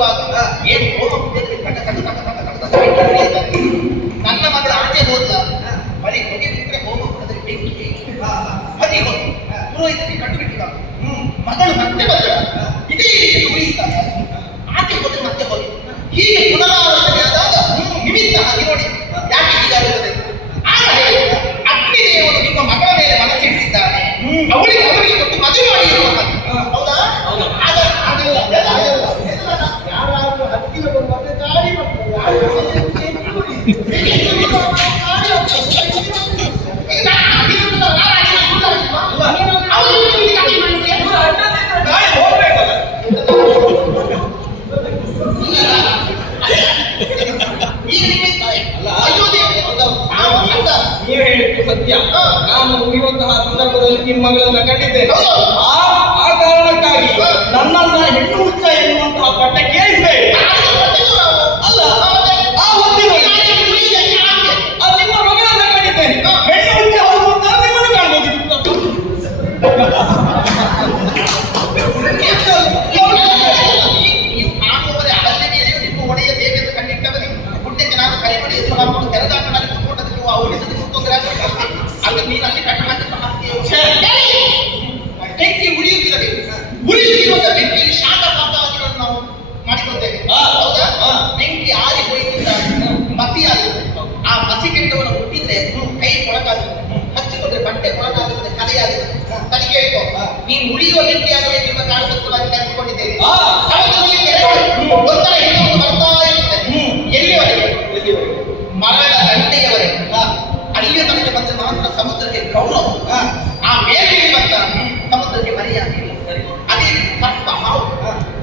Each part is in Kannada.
ಹಚ್ಚುವಾಗ ಏನು. ನನ್ನ ಮಗಳ ಆಚೆ ಹೋದ ಬರೀ ಹೊಗೆ ಬಿಟ್ಟರೆ ಪೂಜೆಯಲ್ಲಿ ಬೆಂಕಿ ಬರೀ ಹೋಗಿ ಪುರೋಹಿತರಿಗೆ ಕಟ್ಟು ಹ್ಮ್, ಮಗಳು ಮತ್ತೆ ಬಂದಳ. ಇದೇ ರೀತಿ ಉಳಿಯಿತ ಆಚೆ ಹೋದ್ರೆ ಮತ್ತೆ ಹೋಗಿ ಹೀಗೆ ಪುನರಾವರ್ತನೆ ಆದಾಗ ನಿಮಿತ್ತ ಹಾಗೆ ನೋಡಿ. ಯಾಕೆ ಹೀಗಾಗುತ್ತದೆ ನಿಮ್ಮ ಮಗಳ ಮೇಲೆ ಮನಸ್ಸಿಟ್ಟಿದ್ದಾನೆ. ಅವಳಿಗೆ ಅವರಿಗೆ ಕೊಟ್ಟು ಮದುವೆ ಮಾಡಿ ನೀವು ಹೇಳಿದ್ದು ಸತ್ಯ. ನಾನು ಮುಗಿಯುವಂತಹ ಸಂದರ್ಭದಲ್ಲಿ ನಿಮ್ಮ ಮಗಳನ್ನ ಕಂಡಿದ್ದೇನೆ ಆ ಆ ಕಾರಣಕ್ಕಾಗಿ. ನನ್ನನ್ನ ಹೆಣ್ಣು ಹುಚ್ಚ ಎನ್ನುವಂತಹ ಪಟ್ಟ ಕೇಳಿಸಬೇಡಿ ಸಮುದ್ರದಲ್ಲಿ ಕೆರೆಗಳು ಒಂದರ ಹಿಂದೆ ಬರ್ತಾ ಇರುತ್ತದೆ ಎಲ್ಲಿವರೆಗೆ ಮರದ ದಂಡೆಯವರೆಗೆ ಅಲ್ಲಿಯ ತನಕ ಬಂದ ಮಾತ್ರ ಸಮುದ್ರಕ್ಕೆ ಗೌರವ. ಆ ಮೇಲೆ ಬಂದ ಸಮುದ್ರಕ್ಕೆ ಮರ್ಯಾದೆ ಇಲ್ಲ. ಅದೇ ಸರ್ಪ ಹಾವು.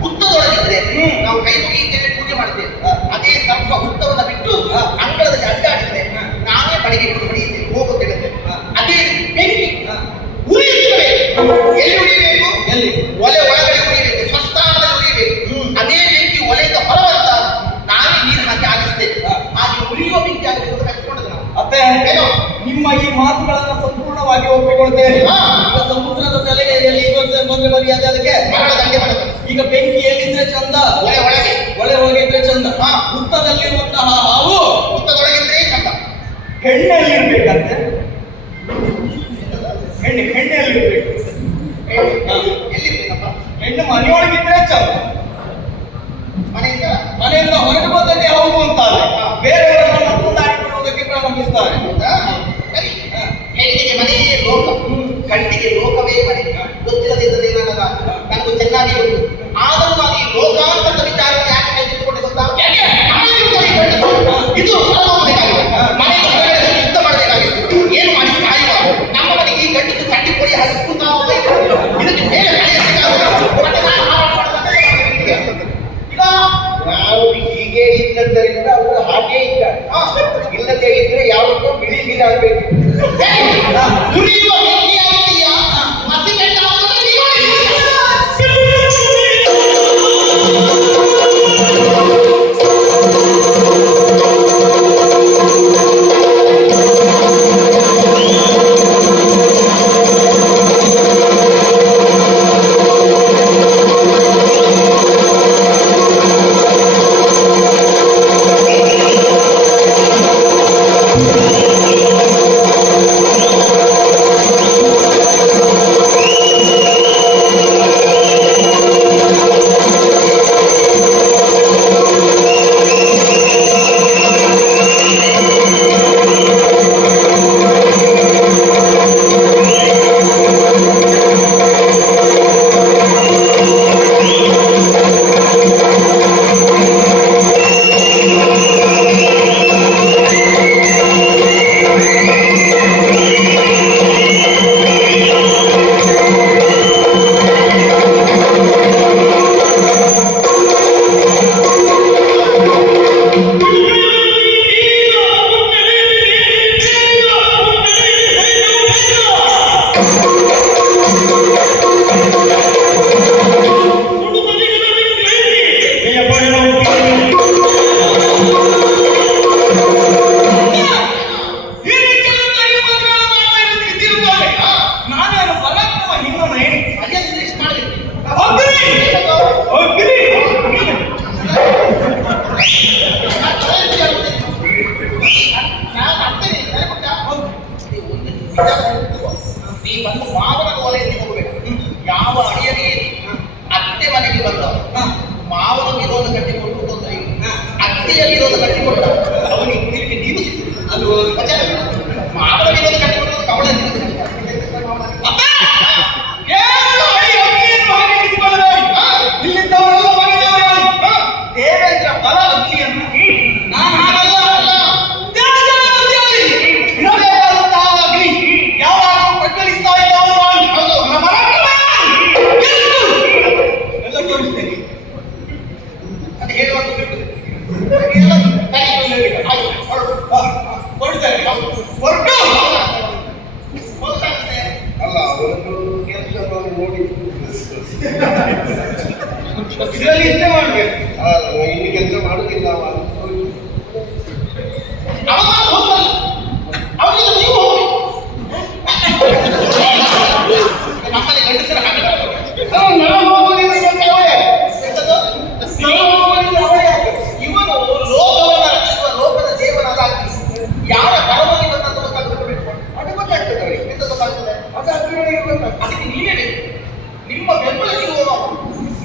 ಹುತ್ತದೊಳಗಿದ್ರೆ ನಾವು ಕೈ ಮುಗಿಯುತ್ತೇವೆ ಪೂಜೆ ಮಾಡ್ತೇವೆ ಅದೇ ಸರ್ಪ ಹುತ್ತವನ್ನ ಬಿಟ್ಟು ಅಂಗಳದಲ್ಲಿ ಅಡ್ಡಾಡಿದ್ರೆ ನಾವೇ ಬಡಿಗೆ ಹಿಡಿದು ಹೊಡೆಯುತ್ತೇವೆ ಹೋಗುತ್ತೇವೆ ಅದೇ ರೀತಿ ಬೆಂಕಿ ಉರಿಯುತ್ತಿರಬೇಕು ಎಲ್ಲಿ ಉರಿಯಬೇಕು ಎಲ್ಲಿ? ಒಲೆ ಒಳಗಡೆ ಉರಿಯಬೇಕು ಸ್ವಸ್ಥಾನದಲ್ಲಿ ಉರಿಯಬೇಕು ಅದೇ ಬೆಂಕಿ ಒಲೆಯಿಂದ ಹೊರಬಂತ ನಾವೇ ನೀರು ಹಾಕಿ ಆಗಿಸ್ತೇವೆ ಹಾಗೆ ಉರಿಯುವ ಬೆಂಕಿ ಆಗಬೇಕು ಅಂತ ಕಲ್ತ್ಕೊಂಡದ್ದು ನಾವು ಅತ್ತೆ ಏನೋ? ನಿಮ್ಮ ಈ ಮಾತುಗಳನ್ನ ಸಂಪೂರ್ಣವಾಗಿ ಒಪ್ಪಿಕೊಳ್ತೇನೆ. ಸಮುದ್ರದ ತಲೆಯಲ್ಲಿ ಬಂದ್ರೆ ಮರ್ಯಾದೆ ಅದಕ್ಕೆ. ಈಗ ಬೆಂಕಿ ಎಲ್ಲಿದ್ರೆ ಚಂದ ಒಳೆ ಹೋಗಿದ್ರೆ ಚಂದ. ಹಾ. ಹುತ್ತದಲ್ಲಿರುವಂತಹ ಹಾವು ಹುತ್ತದೊಳಗಿದ್ರೆ ಚಂದ. ಹೆಣ್ಣಲ್ಲಿರ್ಬೇಕಂತೆ. ಹೆಣ್ಣು ಹೆಣ್ಣಲ್ಲಿರ್ಬೇಕು. ಹೆಣ್ಣು ಮನೆಯೊಳಗಿದ್ರೆ ಚಂದ. ಮನೆಯಿಂದ? ಮನೆಯಿಂದ ಹೊರಗೆ ಹೀಗೆ ಇದ್ದದ್ದರಿಂದ ಅವರು ಹಾಗೆ ಇದ್ದಾರೆ. ಇಲ್ಲದೇ ಇದ್ರೆ ಯಾವತ್ತೂ ಬಿಳಿ ಗಿಡ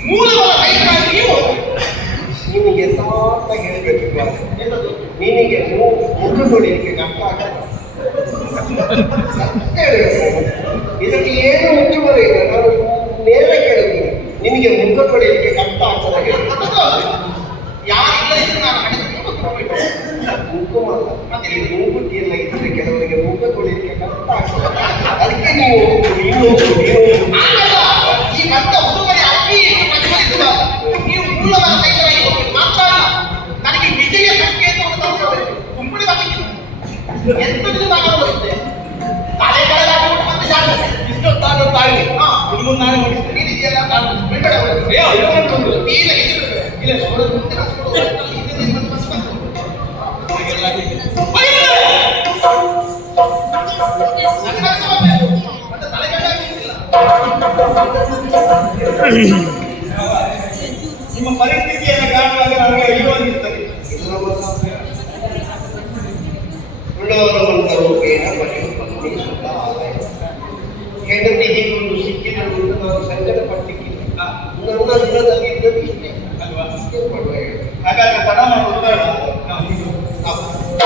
ಮೂಲಗಳ ಕೈಗಾರಿಕೆಯು ನಿಮಗೆ ಸಾರ್ಥ ಹೇಳಬೇಕು ನಿನಗೆ ಮುಖ ಕೊಡಲಿಕ್ಕೆ ಕಷ್ಟ ಆಗಲ್ಲ ಇದಕ್ಕೆ ಏನು ಮುಚ್ಚುವರೆ ನಾನು ನೇರ ಕೇಳಿದ್ದೀನಿ ನಿಮಗೆ ಮುಖ ಕೊಡಲಿಕ್ಕೆ ಕಷ್ಟ ಆಗ್ತದೆ ಯಾರಿಲ್ಲ ನಾನು ಮುಖಮಲ್ಲ ಮತ್ತೆ ಮೂಗುತಿ ಎಲ್ಲ ಇದ್ದರೆ ಕೆಲವರಿಗೆ ಮುಖ ಕೊಡಲಿಕ್ಕೆ ಕಷ್ಟ ಆಗ್ತದೆ ಅದಕ್ಕೆ ನೀವು ನೀವು ನಿಮ್ಮ ಪರಿಸ್ಥಿತಿಯನ್ನು ಕಾರಣವಾಗಿ ನನಗೆ ಇಡುವಂತಿರ್ತದೆ ಒಳ್ಳೆಯವರು ಬಂದರು